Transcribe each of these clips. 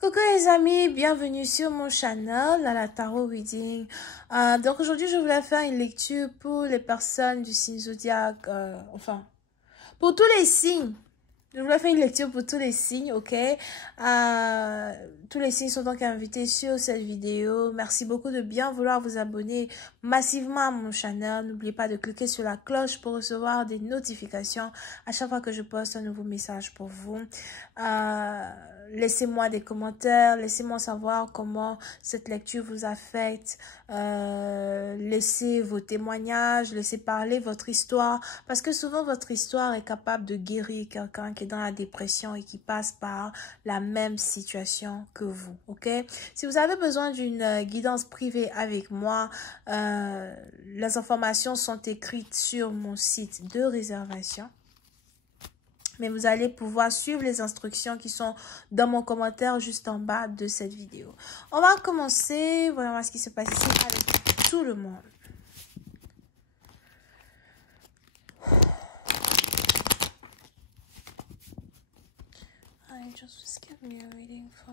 Coucou les amis, bienvenue sur mon channel, à la Tarot Reading. Donc aujourd'hui, je voulais faire une lecture pour les personnes du signe zodiaque, pour tous les signes. Je voulais faire une lecture pour tous les signes, ok? Tous les signes sont donc invités sur cette vidéo. Merci beaucoup de bien vouloir vous abonner massivement à mon channel. N'oubliez pas de cliquer sur la cloche pour recevoir des notifications à chaque fois que je poste un nouveau message pour vous. Laissez-moi des commentaires, laissez-moi savoir comment cette lecture vous affecte. Laissez vos témoignages, laissez parler votre histoire. Parce que souvent, votre histoire est capable de guérir quelqu'un qui est dans la dépression et qui passe par la même situation que vous, ok? Si vous avez besoin d'une guidance privée avec moi, les informations sont écrites sur mon site de réservation. Mais vous allez pouvoir suivre les instructions qui sont dans mon commentaire juste en bas de cette vidéo. On va commencer. Voilà ce qui se passe ici avec tout le monde. I just give me a reading for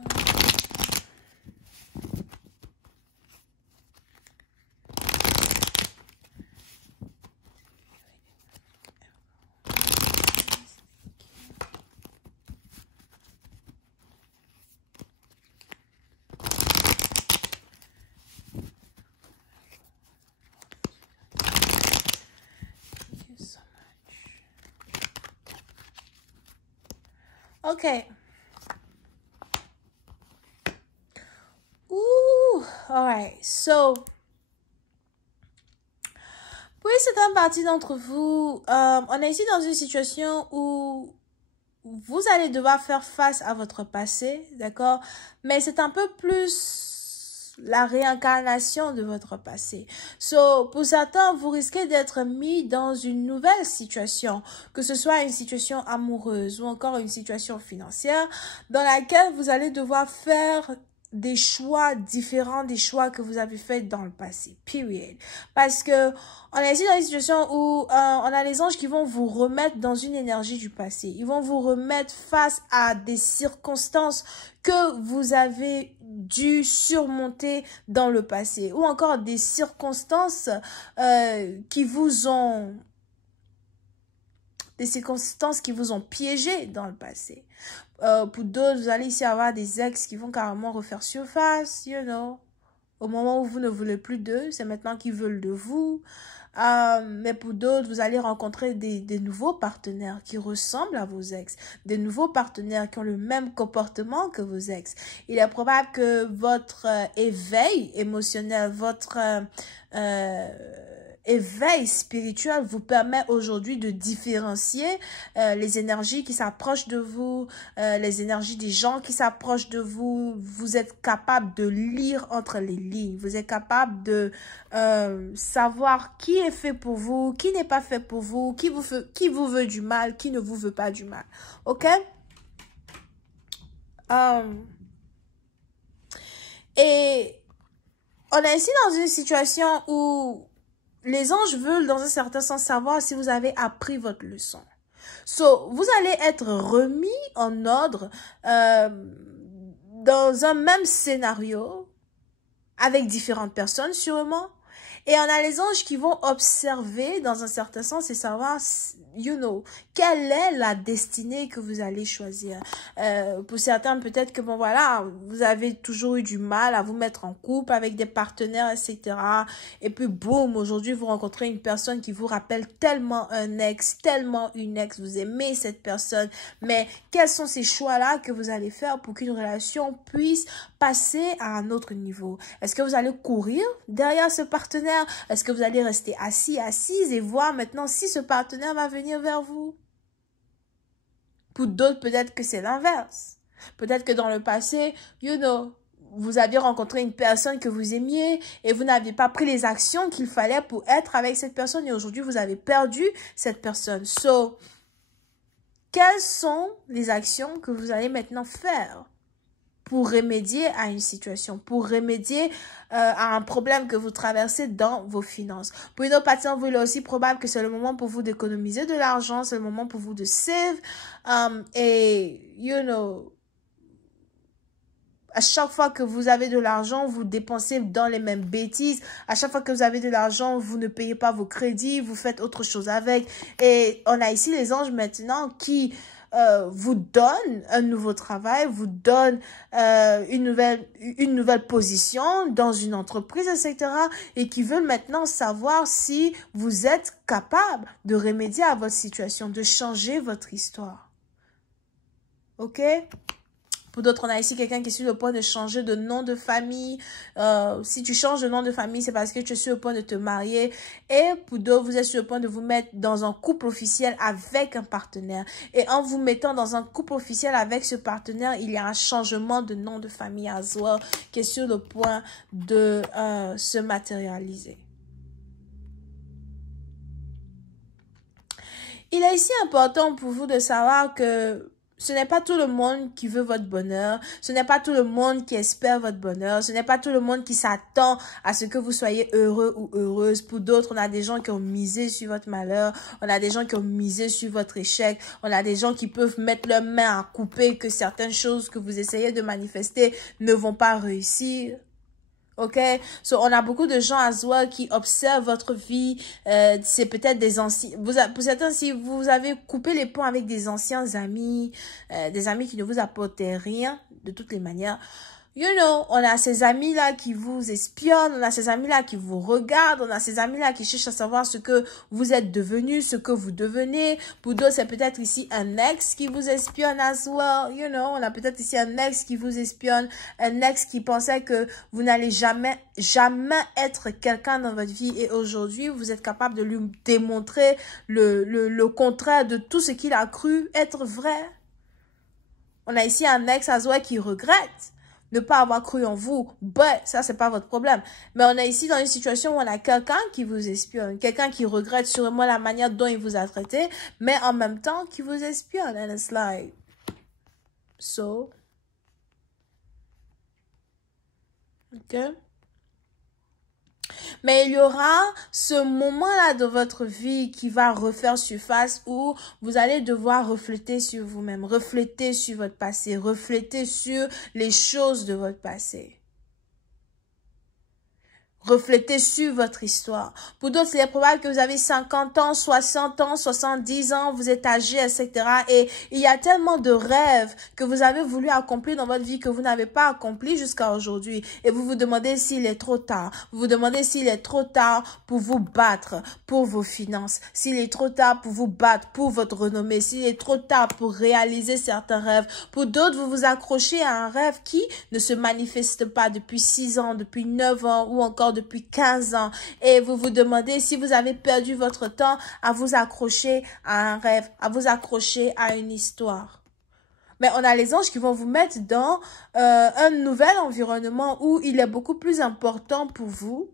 okay. Ooh, alright. So, pour une certaine partie d'entre vous, on est ici dans une situation où vous allez devoir faire face à votre passé, d'accord? Mais c'est un peu plus la réincarnation de votre passé. So, pour certains, vous risquez d'être mis dans une nouvelle situation, que ce soit une situation amoureuse ou encore une situation financière, dans laquelle vous allez devoir faire des choix différents des choix que vous avez faits dans le passé, period. Parce que on est ici dans une situation où on a les anges qui vont vous remettre dans une énergie du passé. Ils vont vous remettre face à des circonstances que vous avez dû surmonter dans le passé. Ou encore des circonstances qui vous ont piégé dans le passé. Pour d'autres, vous allez ici avoir des ex qui vont carrément refaire surface, you know. Au moment où vous ne voulez plus d'eux, c'est maintenant qu'ils veulent de vous. Mais pour d'autres, vous allez rencontrer des nouveaux partenaires qui ressemblent à vos ex. Des nouveaux partenaires qui ont le même comportement que vos ex. Il est probable que votre éveil émotionnel, votre éveil spirituel vous permet aujourd'hui de différencier les énergies qui s'approchent de vous, les énergies des gens qui s'approchent de vous. Vous êtes capable de lire entre les lignes. Vous êtes capable de savoir qui est fait pour vous, qui n'est pas fait pour vous, qui vous veut du mal, qui ne vous veut pas du mal. Ok? Et on est ici dans une situation où les anges veulent, dans un certain sens, savoir si vous avez appris votre leçon. So, vous allez être remis en ordre dans un même scénario avec différentes personnes, sûrement. Et on a les anges qui vont observer, dans un certain sens, et savoir, you know, quelle est la destinée que vous allez choisir. Pour certains, peut-être que, bon, voilà, vous avez toujours eu du mal à vous mettre en couple avec des partenaires, etc. Et puis, boum, aujourd'hui, vous rencontrez une personne qui vous rappelle tellement un ex, tellement une ex. Vous aimez cette personne. Mais quels sont ces choix-là que vous allez faire pour qu'une relation puisse passer à un autre niveau? Est-ce que vous allez courir derrière ce partenaire? Est-ce que vous allez rester assise et voir maintenant si ce partenaire va venir vers vous? Pour d'autres, peut-être que c'est l'inverse. Peut-être que dans le passé, you know, vous aviez rencontré une personne que vous aimiez et vous n'aviez pas pris les actions qu'il fallait pour être avec cette personne et aujourd'hui, vous avez perdu cette personne. So, quelles sont les actions que vous allez maintenant faire pour remédier à une situation, pour remédier à un problème que vous traversez dans vos finances? Pour une autre partie, vous, il est aussi probable que c'est le moment pour vous d'économiser de l'argent, c'est le moment pour vous de save, et, you know, À chaque fois que vous avez de l'argent, vous dépensez dans les mêmes bêtises. À chaque fois que vous avez de l'argent, vous ne payez pas vos crédits, vous faites autre chose avec. Et on a ici les anges maintenant qui vous donnent un nouveau travail, vous donnent une nouvelle position dans une entreprise, etc. Et qui veulent maintenant savoir si vous êtes capable de remédier à votre situation, de changer votre histoire. OK? Pour d'autres, on a ici quelqu'un qui est sur le point de changer de nom de famille. Si tu changes de nom de famille, c'est parce que tu es sur le point de te marier. Et pour d'autres, vous êtes sur le point de vous mettre dans un couple officiel avec un partenaire. Et en vous mettant dans un couple officiel avec ce partenaire, il y a un changement de nom de famille à soi qui est sur le point de se matérialiser. Il est ici important pour vous de savoir que ce n'est pas tout le monde qui veut votre bonheur. Ce n'est pas tout le monde qui espère votre bonheur. Ce n'est pas tout le monde qui s'attend à ce que vous soyez heureux ou heureuse. Pour d'autres, on a des gens qui ont misé sur votre malheur. On a des gens qui ont misé sur votre échec. On a des gens qui peuvent mettre leurs mains à couper que certaines choses que vous essayez de manifester ne vont pas réussir. OK? So, on a beaucoup de gens à Zoa qui observent votre vie. C'est peut-être des anciens... Pour certains, si vous avez coupé les ponts avec des anciens amis, des amis qui ne vous apportaient rien, de toutes les manières, you know, on a ces amis-là qui vous espionnent, on a ces amis-là qui vous regardent, on a ces amis-là qui cherchent à savoir ce que vous êtes devenu, ce que vous devenez. Pour d'autres, c'est peut-être ici un ex qui vous espionne as well, you know. On a peut-être ici un ex qui vous espionne, un ex qui pensait que vous n'allez jamais être quelqu'un dans votre vie. Et aujourd'hui, vous êtes capable de lui démontrer le contraire de tout ce qu'il a cru être vrai. On a ici un ex as well qui regrette ne pas avoir cru en vous. Ça, c'est pas votre problème. Mais on est ici dans une situation où on a quelqu'un qui vous espionne. Quelqu'un qui regrette sûrement la manière dont il vous a traité, mais en même temps qui vous espionne. And it's like, so. OK? Mais il y aura ce moment-là de votre vie qui va refaire surface où vous allez devoir refléter sur vous-même, refléter sur votre passé, refléter sur les choses de votre passé. Reflétez sur votre histoire. Pour d'autres, il est probable que vous avez 50 ans, 60 ans, 70 ans, vous êtes âgé, etc. Et il y a tellement de rêves que vous avez voulu accomplir dans votre vie que vous n'avez pas accompli jusqu'à aujourd'hui. Et vous vous demandez s'il est trop tard. Vous vous demandez s'il est trop tard pour vous battre pour vos finances. S'il est trop tard pour vous battre pour votre renommée. S'il est trop tard pour réaliser certains rêves. Pour d'autres, vous vous accrochez à un rêve qui ne se manifeste pas depuis 6 ans, depuis 9 ans ou encore depuis 15 ans et vous vous demandez si vous avez perdu votre temps à vous accrocher à un rêve, à vous accrocher à une histoire. Mais on a les anges qui vont vous mettre dans un nouvel environnement où il est beaucoup plus important pour vous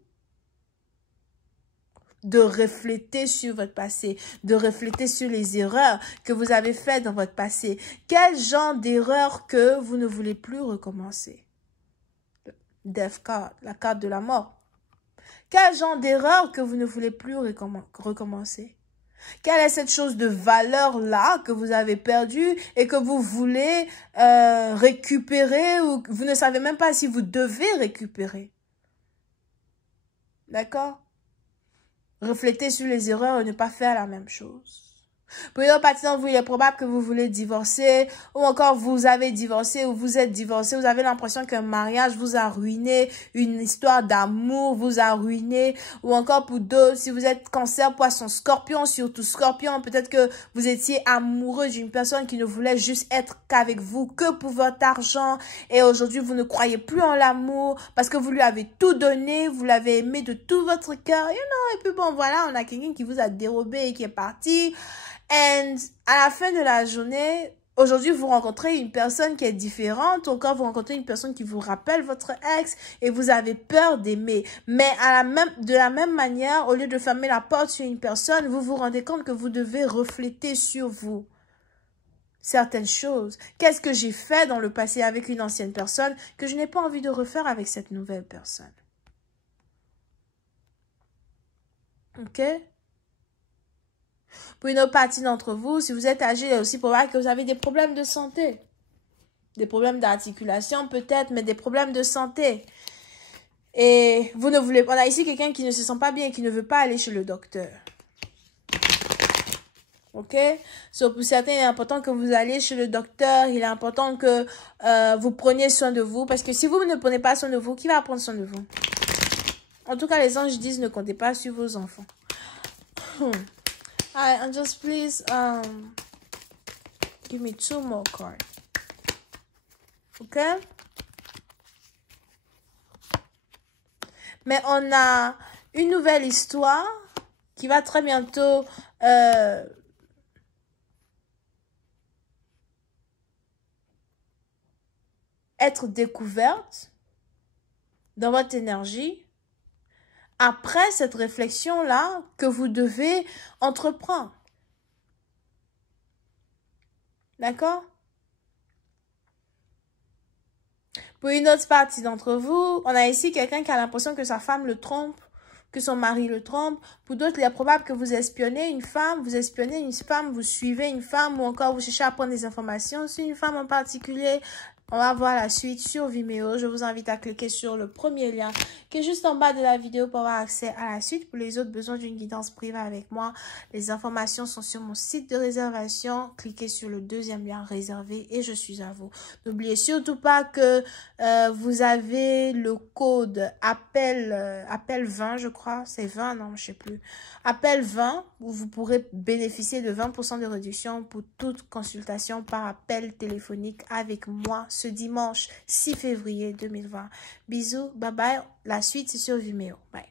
de refléter sur votre passé, de refléter sur les erreurs que vous avez faites dans votre passé. Quel genre d'erreur que vous ne voulez plus recommencer? Death card, la carte de la mort. Quel genre d'erreur que vous ne voulez plus recommencer? Quelle est cette chose de valeur-là que vous avez perdue et que vous voulez récupérer ou vous ne savez même pas si vous devez récupérer? D'accord? Reflétez sur les erreurs et ne pas faire la même chose. Pour une autre partie d'entre vous, il est probable que vous voulez divorcer ou encore vous avez divorcé ou vous êtes divorcé. Vous avez l'impression qu'un mariage vous a ruiné, une histoire d'amour vous a ruiné. Ou encore pour d'autres, si vous êtes cancer, poisson, scorpion, surtout scorpion, peut-être que vous étiez amoureux d'une personne qui ne voulait juste être qu'avec vous, que pour votre argent. Et aujourd'hui, vous ne croyez plus en l'amour parce que vous lui avez tout donné, vous l'avez aimé de tout votre cœur. You know, et puis bon, voilà, on a quelqu'un qui vous a dérobé et qui est parti. Et à la fin de la journée, aujourd'hui, vous rencontrez une personne qui est différente, ou encore vous rencontrez une personne qui vous rappelle votre ex et vous avez peur d'aimer. Mais de la même manière, au lieu de fermer la porte sur une personne, vous vous rendez compte que vous devez refléter sur vous certaines choses. Qu'est-ce que j'ai fait dans le passé avec une ancienne personne que je n'ai pas envie de refaire avec cette nouvelle personne? OK? Pour une autre partie d'entre vous, si vous êtes âgé, il est aussi probable que vous avez des problèmes de santé. Des problèmes d'articulation peut-être, mais des problèmes de santé. Et vous ne voulez pas... On a ici quelqu'un qui ne se sent pas bien, qui ne veut pas aller chez le docteur. Ok? So, pour certains, il est important que vous alliez chez le docteur. Il est important que vous preniez soin de vous. Parce que si vous ne prenez pas soin de vous, qui va prendre soin de vous? En tout cas, les anges disent ne comptez pas sur vos enfants. Alright, and just please give me 2 more cards. Ok? Mais on a une nouvelle histoire qui va très bientôt être découverte dans votre énergie après cette réflexion-là que vous devez entreprendre. D'accord? Pour une autre partie d'entre vous, on a ici quelqu'un qui a l'impression que sa femme le trompe, que son mari le trompe. Pour d'autres, il est probable que vous espionnez une femme, vous suivez une femme ou encore vous cherchez à prendre des informations sur une femme en particulier. On va voir la suite sur Vimeo. Je vous invite à cliquer sur le premier lien qui est juste en bas de la vidéo pour avoir accès à la suite. Pour les autres besoins d'une guidance privée avec moi, les informations sont sur mon site de réservation. Cliquez sur le deuxième lien réservé et je suis à vous. N'oubliez surtout pas que vous avez le code appel 20, je crois. C'est 20, non, je sais plus. Appel 20, où vous pourrez bénéficier de 20% de réduction pour toute consultation par appel téléphonique avec moi ce dimanche 6 février 2020. Bisous, bye bye. La suite, c'est sur Vimeo. Bye.